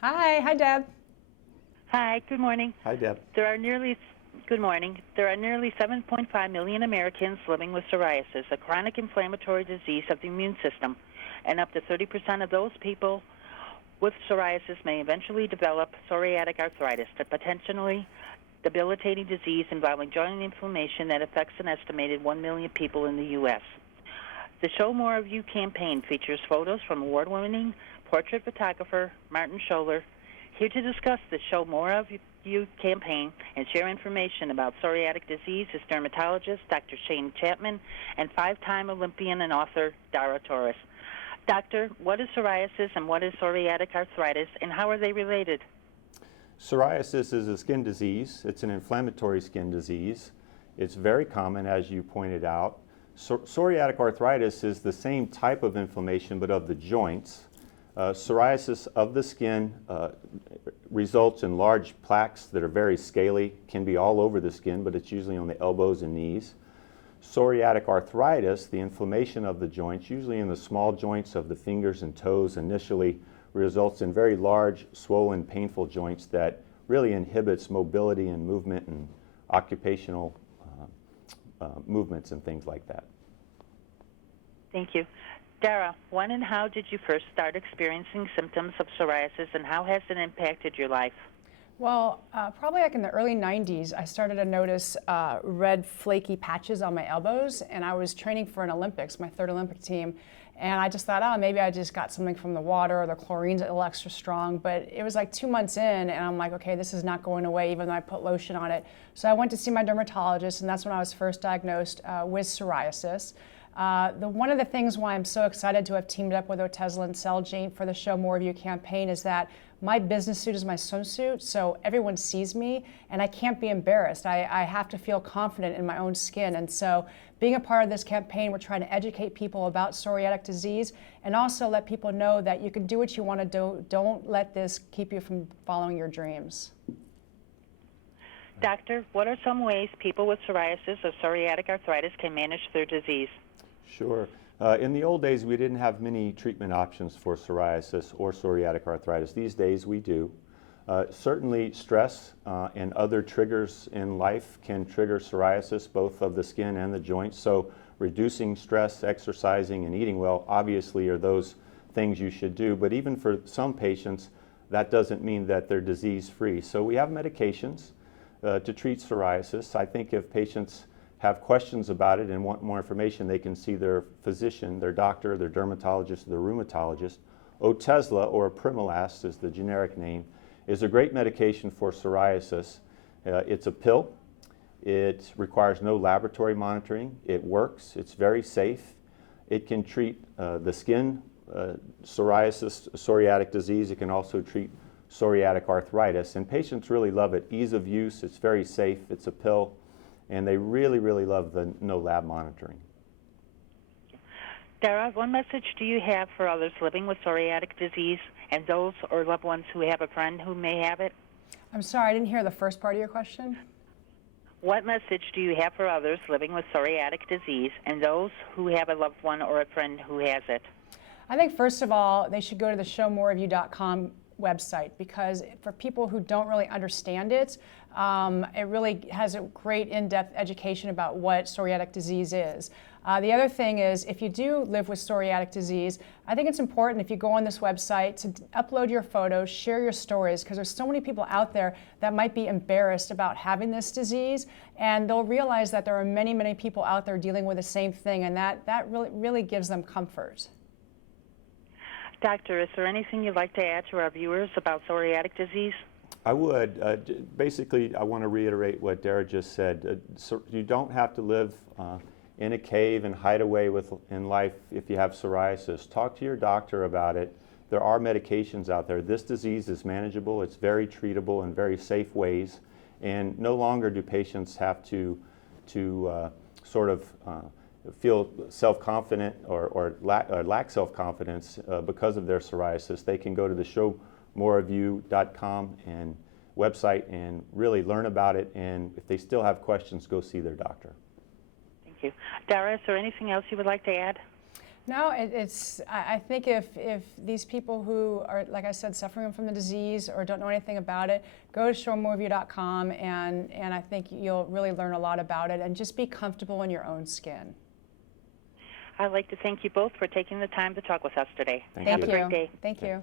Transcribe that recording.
Hi, Deb. Hi, good morning. Hi, Deb. Good morning. There are nearly 7.5 million Americans living with psoriasis, a chronic inflammatory disease of the immune system, and up to 30% of those people with psoriasis may eventually develop psoriatic arthritis, a potentially debilitating disease involving joint inflammation that affects an estimated 1 million people in the U.S. The Show More of You campaign features photos from award-winning portrait photographer Martin Schoeller. Here to discuss the Show More of You campaign and share information about psoriatic disease is dermatologist Dr. Chapman and five-time Olympian and author Dara Torres. Doctor, what is psoriasis and what is psoriatic arthritis, and how are they related? Psoriasis is a skin disease. It's an inflammatory skin disease. It's very common, as you pointed out. Psoriatic arthritis is the same type of inflammation, but of the joints. Psoriasis of the skin results in large plaques that are very scaly, can be all over the skin, but it's usually on the elbows and knees. Psoriatic arthritis, the inflammation of the joints, usually in the small joints of the fingers and toes initially, results in very large, swollen, painful joints that really inhibits mobility and movement and occupational movements and things like that. Thank you. Dara, when and how did you first start experiencing symptoms of psoriasis, and how has it impacted your life? Well, probably like in the early 90s, I started to notice red flaky patches on my elbows, and I was training for an Olympics, my third Olympic team, and I just thought, oh, maybe I just got something from the water or the chlorine's a little extra strong, but it was like 2 months in, and I'm like, okay, this is not going away, even though I put lotion on it. So I went to see my dermatologist, and that's when I was first diagnosed with psoriasis. One of the things why I'm so excited to have teamed up with Otezla and Celgene for the Show More of You campaign is that my business suit is my swimsuit, so everyone sees me, and I can't be embarrassed. I have to feel confident in my own skin, and so being a part of this campaign, we're trying to educate people about psoriatic disease and also let people know that you can do what you want to do. Don't let this keep you from following your dreams. Doctor, what are some ways people with psoriasis or psoriatic arthritis can manage their disease? Sure. In the old days, we didn't have many treatment options for psoriasis or psoriatic arthritis. These days, we do. Certainly, stress and other triggers in life can trigger psoriasis, both of the skin and the joints. So reducing stress, exercising, and eating well, obviously, are those things you should do. But even for some patients, that doesn't mean that they're disease-free. So we have medications to treat psoriasis. I think if patients have questions about it and want more information, they can see their physician, their doctor, their dermatologist, their rheumatologist. Otezla, or Primolast is the generic name, is a great medication for psoriasis. It's a pill. It requires no laboratory monitoring. It works. It's very safe. It can treat the skin psoriasis, psoriatic disease. It can also treat psoriatic arthritis. And patients really love it. Ease of use. It's very safe. It's a pill. And they really, really love the no lab monitoring. Dara, what message do you have for others living with psoriatic disease and those or loved ones who have a friend who may have it? I'm sorry, I didn't hear the first part of your question. What message do you have for others living with psoriatic disease and those who have a loved one or a friend who has it? I think first of all, they should go to the showmoreofyou.com website, because for people who don't really understand it, it really has a great in-depth education about what psoriatic disease is. The other thing is, if you do live with psoriatic disease, I think it's important if you go on this website to upload your photos, share your stories, because there's so many people out there that might be embarrassed about having this disease, and they'll realize that there are many, many people out there dealing with the same thing, and that really gives them comfort. Doctor, is there anything you'd like to add to our viewers about psoriatic disease? I would. Basically, I want to reiterate what Dara just said. So you don't have to live in a cave and hide away in life if you have psoriasis. Talk to your doctor about it. There are medications out there. This disease is manageable. It's very treatable in very safe ways. And no longer do patients have to sort of feel self-confident or lack self-confidence because of their psoriasis. They can go to the showmoreofyou.com and website and really learn about it, and if they still have questions, go see their doctor. Thank you. Dara, is there anything else you would like to add? No, I think if these people who are, like I said, suffering from the disease or don't know anything about it, go to showmoreofyou.com and I think you'll really learn a lot about it and just be comfortable in your own skin. I'd like to thank you both for taking the time to talk with us today. Thank Have you. a great day. Thank you.